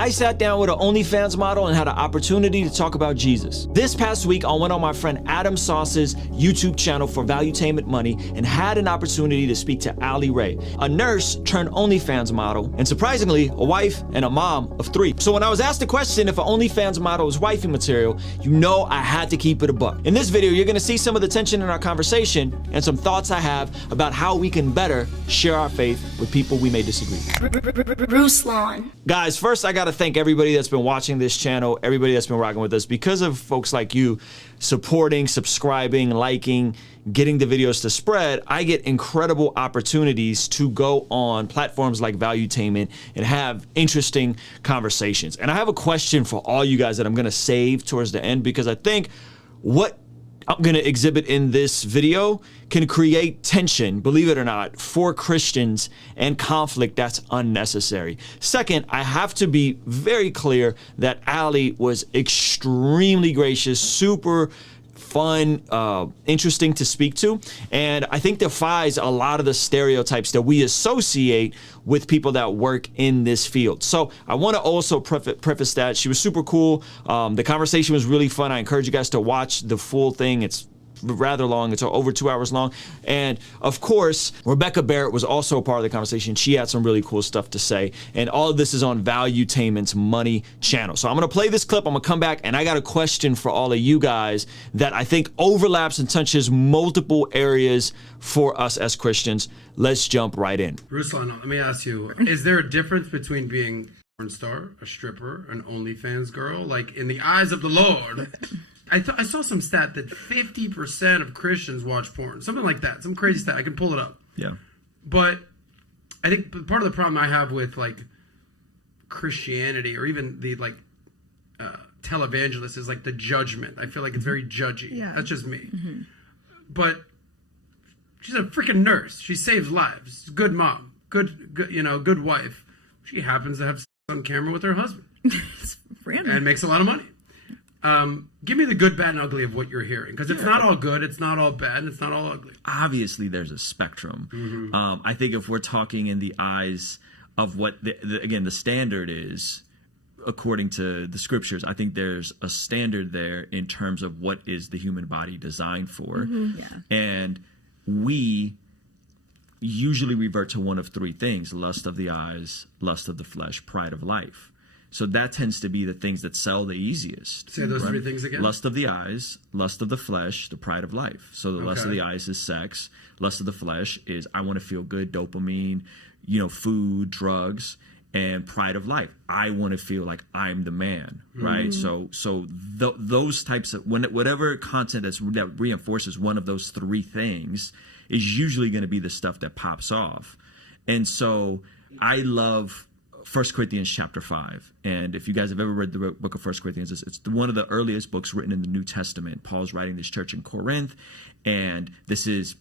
I sat down with an OnlyFans model and had an opportunity to talk about Jesus. This past week, I went on my friend Adam Sauce's YouTube channel for Valuetainment Money and had an opportunity to speak to Ali Ray, a nurse turned OnlyFans model, and surprisingly, a wife and a mom of 3. So when I was asked the question if an OnlyFans model is wifey material, you know I had to keep it a buck. In this video, you're gonna see some of the tension in our conversation and some thoughts I have about how we can better share our faith with people we may disagree with. Ruslan. Guys, first I gotta thank everybody that's been watching this channel, everybody that's been rocking with us. Because of folks like you supporting, subscribing, liking, getting the videos to spread, I get incredible opportunities to go on platforms like Valuetainment and have interesting conversations. And I have a question for all you guys that I'm gonna save towards the end, because I think what I'm gonna exhibit in this video can create tension, believe it or not, for Christians and conflict that's unnecessary. Second, I have to be very clear that Ali was extremely gracious, super fun, interesting to speak to, and I think defies a lot of the stereotypes that we associate with people that work in this field. So I want to also preface that she was super cool. The conversation was really fun. I encourage you guys to watch the full thing. It's rather long. It's over 2 hours long. And of course, Rebecca Barrett was also a part of the conversation. She had some really cool stuff to say. And all of this is on Valuetainment's Money channel. So I'm going to play this clip. I'm going to come back and I got a question for all of you guys that I think overlaps and touches multiple areas for us as Christians. Let's jump right in. Ruslan, let me ask you, is there a difference between being a porn star, a stripper, an OnlyFans girl? Like, in the eyes of the Lord, I saw some stat that 50% of Christians watch porn. Something like that. Some crazy stat. I can pull it up. Yeah. But I think part of the problem I have with, like, Christianity or even the, like, televangelists is, like, the judgment. I feel like it's very judgy. Yeah. That's just me. But she's a freaking nurse. She saves lives. Good mom. Good, good wife. She happens to have sex on camera with her husband. It's random. And makes a lot of money. Give me the good, bad, and ugly of what you're hearing, because it's not all good, it's not all bad, and it's not all ugly. Obviously, there's a spectrum. I think if we're talking in the eyes of what, again, the standard is, according to the scriptures, I think there's a standard there in terms of what is the human body designed for. And we usually revert to one of 3 things: lust of the eyes, lust of the flesh, pride of life. So that tends to be the things that sell the easiest. Say those 3 things again. Lust of the eyes, lust of the flesh, the pride of life. So the lust of the eyes is sex. Lust of the flesh is I want to feel good, dopamine, food, drugs, and pride of life. I want to feel like I'm the man, right? So those types of whatever content that reinforces one of those 3 things is usually going to be the stuff that pops off. And so I love 1 Corinthians chapter 5. And if you guys have ever read the book of 1 Corinthians, it's one of the earliest books written in the New Testament. Paul's writing this church in Corinth, and this is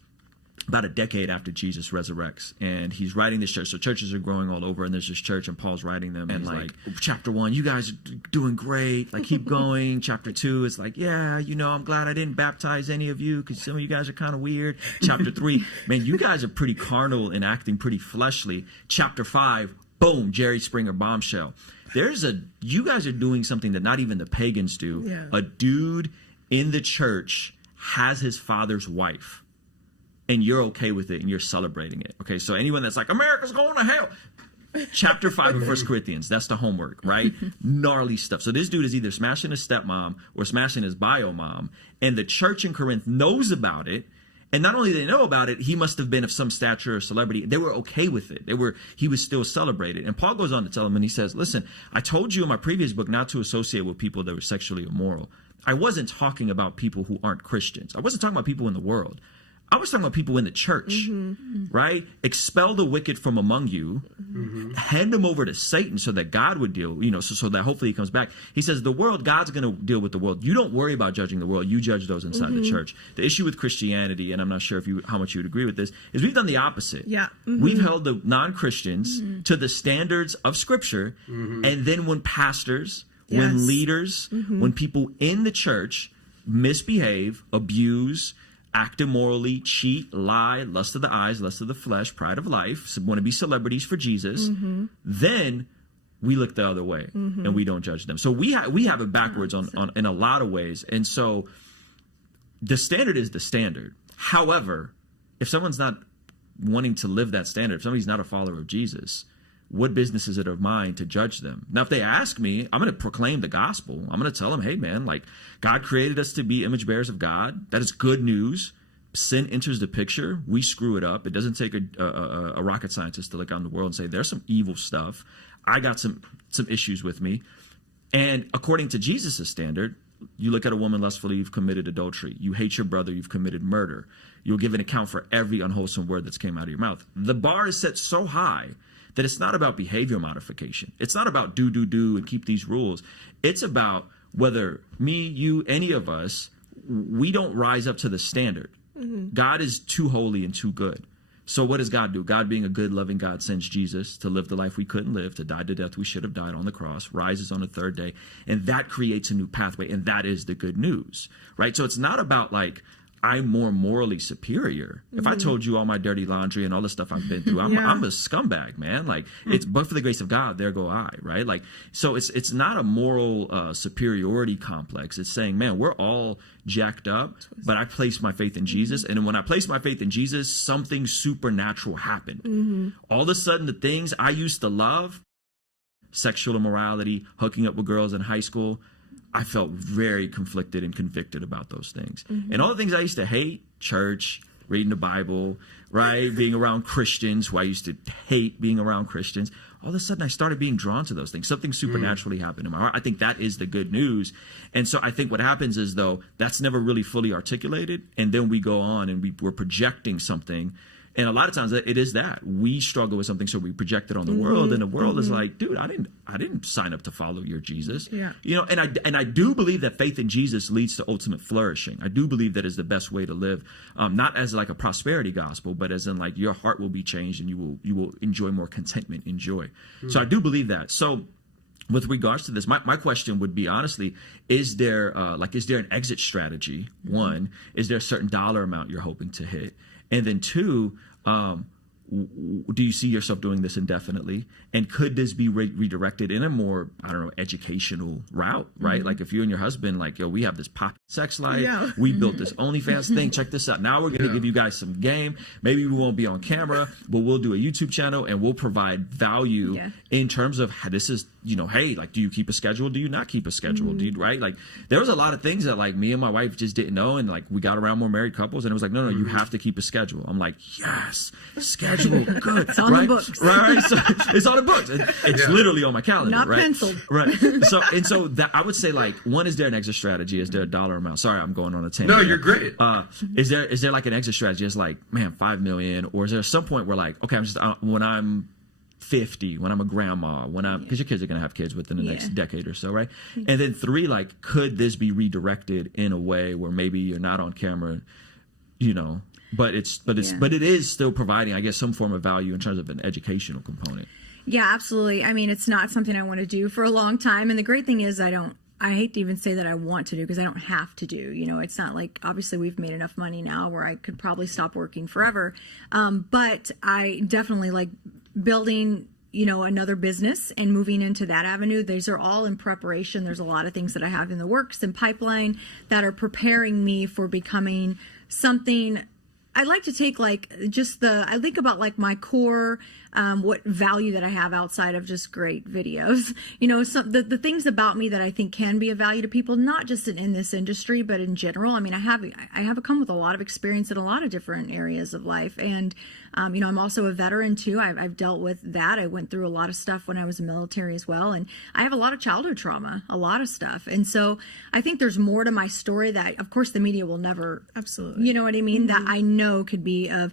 about a decade after Jesus resurrects. And he's writing this church. So churches are growing all over, and there's this church, and Paul's writing them. And like, chapter 1, you guys are doing great. Like, keep going. Chapter 2 is like, yeah, I'm glad I didn't baptize any of you because some of you guys are kind of weird. Chapter 3, man, you guys are pretty carnal and acting pretty fleshly. Chapter 5, boom, Jerry Springer bombshell. You guys are doing something that not even the pagans do. Yeah. A dude in the church has his father's wife, and you're okay with it, and you're celebrating it. Okay, so anyone that's like, America's going to hell. Chapter 5 of 1 Corinthians, that's the homework, right? Gnarly stuff. So this dude is either smashing his stepmom or smashing his bio mom, and the church in Corinth knows about it. And not only did they know about it, he must have been of some stature or celebrity. They were okay with it. He was still celebrated. And Paul goes on to tell them, and he says, listen, I told you in my previous book not to associate with people that were sexually immoral. I wasn't talking about people who aren't Christians. I wasn't talking about people in the world. I was talking about people in the church, right? Expel the wicked from among you, hand them over to Satan so that God would deal, so that hopefully he comes back. He says, the world, God's going to deal with the world. You don't worry about judging the world. You judge those inside the church. The issue with Christianity, and I'm not sure how much you would agree with this, is we've done the opposite. Yeah. We've held the non-Christians to the standards of Scripture, and then when pastors, when leaders, when people in the church misbehave, abuse, act immorally, cheat, lie, lust of the eyes, lust of the flesh, pride of life, want to be celebrities for Jesus, then we look the other way and we don't judge them. So we have it backwards on in a lot of ways. And so the standard is the standard. However, if someone's not wanting to live that standard, if somebody's not a follower of Jesus, what business is it of mine to judge them? Now, if they ask me, I'm going to proclaim the gospel. I'm going to tell them, hey, man, like, God created us to be image bearers of God. That is good news. Sin enters the picture. We screw it up. It doesn't take a rocket scientist to look out in the world and say, there's some evil stuff. I got some issues with me. And according to Jesus' standard, you look at a woman lustfully, you've committed adultery. You hate your brother, you've committed murder. You'll give an account for every unwholesome word that's came out of your mouth. The bar is set so high that it's not about behavior modification. It's not about do, and keep these rules. It's about whether me, you, any of us, we don't rise up to the standard. God is too holy and too good. So what does God do? God, being a good, loving God, sends Jesus to live the life we couldn't live, to die the death we should have died on the cross, rises on the third day, and that creates a new pathway, and that is the good news, right? So it's not about like, I'm more morally superior. If I told you all my dirty laundry and all the stuff I've been through, I'm a scumbag, man. Like, it's but for the grace of God, there go I, right? Like, so it's not a moral superiority complex. It's saying, man, we're all jacked up, but I place my faith in Jesus. And when I place my faith in Jesus, something supernatural happened. All of a sudden, the things I used to love, sexual immorality, hooking up with girls in high school, I felt very conflicted and convicted about those things. And all the things I used to hate, church, reading the Bible, right? Being around Christians, who I used to hate being around Christians. All of a sudden I started being drawn to those things. Something supernaturally happened in my heart. I think that is the good news. And so I think what happens is, though, that's never really fully articulated. And then we go on and we're projecting something. And a lot of times it is that we struggle with something, so we project it on the world, and the world is like, dude, I didn't sign up to follow your Jesus. You know, and I do believe that faith in Jesus leads to ultimate flourishing. I do believe that is the best way to live, not as like a prosperity gospel, but as in like your heart will be changed and you will enjoy more contentment and joy. So I do believe that. So with regards to this, my question would be, honestly, is there an exit strategy? One, is there a certain dollar amount you're hoping to hit? And then two, do you see yourself doing this indefinitely? And could this be redirected in a more, I don't know, educational route, right? Like if you and your husband, like, yo, we have this pocket sex life. We built this OnlyFans thing. Check this out. Now we're going to give you guys some game. Maybe we won't be on camera, but we'll do a YouTube channel and we'll provide value in terms of how this is, you know, hey, like, do you keep a schedule? Do you not keep a schedule? Do you, right? Like there was a lot of things that like me and my wife just didn't know. And like we got around more married couples and it was like, no, you have to keep a schedule. I'm like, yes, schedule. Good. It's on the books. Right. So it's on the books. It's literally on my calendar. Not right? penciled. Right. So that I would say, like, one, is there an exit strategy? Is there a dollar amount? Sorry, I'm going on a tangent. No, you're great. Is there like an exit strategy? It's like, man, 5 million, or is there some point where like, okay, I'm just when I'm 50, when I'm a grandma, because your kids are gonna have kids within the next decade or so, right? And then 3, like, could this be redirected in a way where maybe you're not on camera, you know? But it is still providing, I guess, some form of value in terms of an educational component. Yeah, absolutely. I mean, it's not something I want to do for a long time. And the great thing is I hate to even say that I want to do, because I don't have to do, you know, it's not like, obviously we've made enough money now where I could probably stop working forever. But I definitely like building, you know, another business and moving into that avenue. These are all in preparation. There's a lot of things that I have in the works and pipeline that are preparing me for becoming something. I like to take like I think about like my core, what value that I have outside of just great videos, you know, the things about me that I think can be of value to people, not just in this industry, but in general. I mean, I have come with a lot of experience in a lot of different areas of life. And, you know, I'm also a veteran too. I've dealt with that. I went through a lot of stuff when I was in the military as well. And I have a lot of childhood trauma, a lot of stuff. And so I think there's more to my story that, of course, the media will never, absolutely, you know what I mean? That I know could be of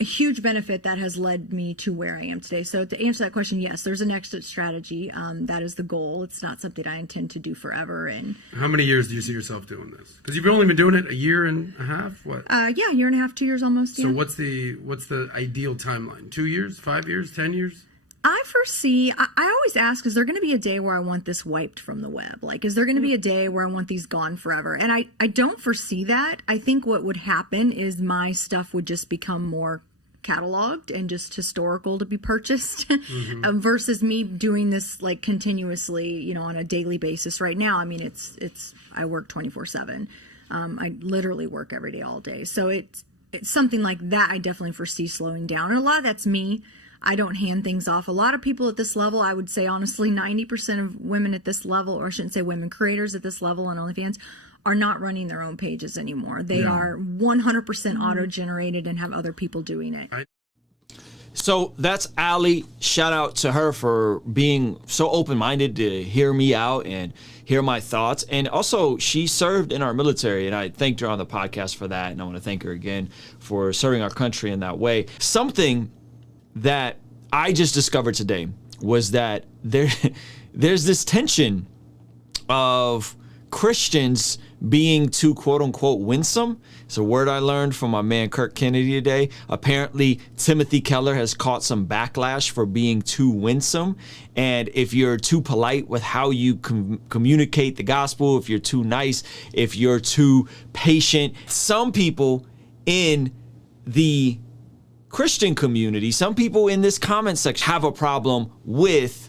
a huge benefit that has led me to where I am today. So to answer that question, yes, there's an exit strategy. That is the goal. It's not something I intend to do forever. And how many years do you see yourself doing this? Because you've only been doing it a year and a half. What? Yeah, a year and a half, 2 years almost. So what's the ideal timeline? 2 years, 5 years, 10 years? I foresee, I always ask, is there going to be a day where I want this wiped from the web? Like, is there going to be a day where I want these gone forever? And I don't foresee that. I think what would happen is my stuff would just become more cataloged and just historical to be purchased versus me doing this like continuously, you know, on a daily basis right now. I mean, I work 24/7. I literally work every day, all day. So it's something like that I definitely foresee slowing down. And a lot of that's me. I don't hand things off. A lot of people at this level, I would say honestly, 90% of women at this level, or I shouldn't say women, creators at this level on OnlyFans, are not running their own pages anymore. They are 100% auto-generated and have other people doing it. So that's Allie. Shout out to her for being so open-minded to hear me out and hear my thoughts. And also, she served in our military, and I thanked her on the podcast for that. And I want to thank her again for serving our country in that way. Something that I just discovered today was that there's this tension of Christians being too quote-unquote winsome. It's a word I learned from my man Kirk Kennedy today. Apparently, Timothy Keller has caught some backlash for being too winsome. And if you're too polite with how you communicate the gospel, if you're too nice, if you're too patient, some people in the Christian community, some people in this comment section have a problem with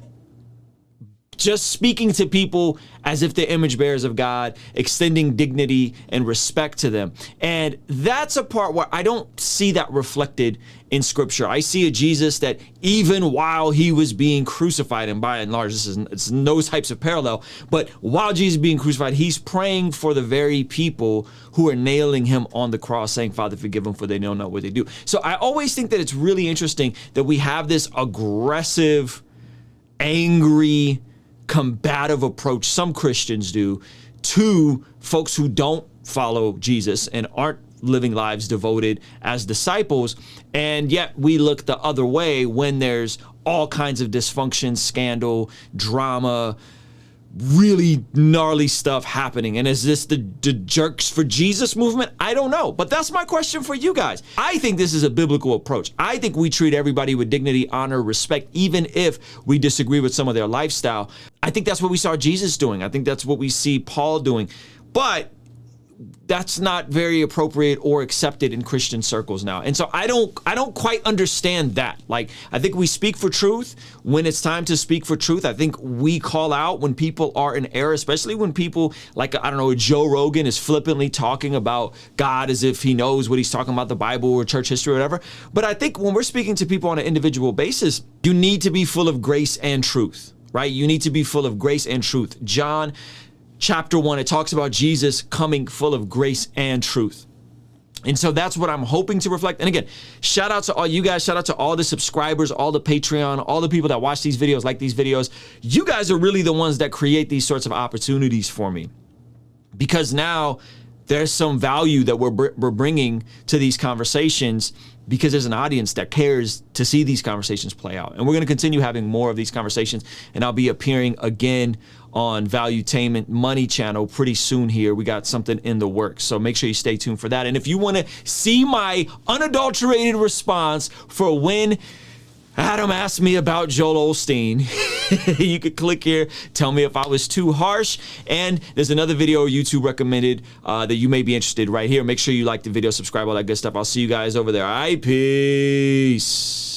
just speaking to people as if they're image bearers of God, extending dignity and respect to them. And that's a part where I don't see that reflected in scripture. I see a Jesus that even while he was being crucified, and by and large, it's no types of parallel, but while Jesus is being crucified, he's praying for the very people who are nailing him on the cross, saying, Father, forgive them, for they don't know what they do. So I always think that it's really interesting that we have this aggressive, angry, combative approach, some Christians do, to folks who don't follow Jesus and aren't living lives devoted as disciples. And yet we look the other way when there's all kinds of dysfunction, scandal, drama, really gnarly stuff happening. And is this the Jerks for Jesus movement? I don't know. But that's my question for you guys. I think this is a biblical approach. I think we treat everybody with dignity, honor, respect, even if we disagree with some of their lifestyle. I think that's what we saw Jesus doing. I think that's what we see Paul doing. But that's not very appropriate or accepted in Christian circles now. And so I don't quite understand that. Like, I think we speak for truth when it's time to speak for truth. I think we call out when people are in error, especially when people like, I don't know, Joe Rogan is flippantly talking about God as if he knows what he's talking about, the Bible or church history or whatever. But I think when we're speaking to people on an individual basis, you need to be full of grace and truth, right? You need to be full of grace and truth. John Chapter 1, it talks about Jesus coming full of grace and truth. And so that's what I'm hoping to reflect. And again, shout out to all you guys. Shout out to all the subscribers, all the Patreon, all the people that watch these videos, like these videos. You guys are really the ones that create these sorts of opportunities for me, because now there's some value that we're bringing to these conversations, because there's an audience that cares to see these conversations play out. And we're going to continue having more of these conversations, and I'll be appearing again on Valuetainment Money channel pretty soon here. We got something in the works, so make sure you stay tuned for that. And if you want to see my unadulterated response for when Adam asked me about Joel Osteen, you could click here, tell me if I was too harsh. And there's another video YouTube recommended that you may be interested right here. Make sure you like the video, subscribe, all that good stuff. I'll see you guys over there. All right, peace.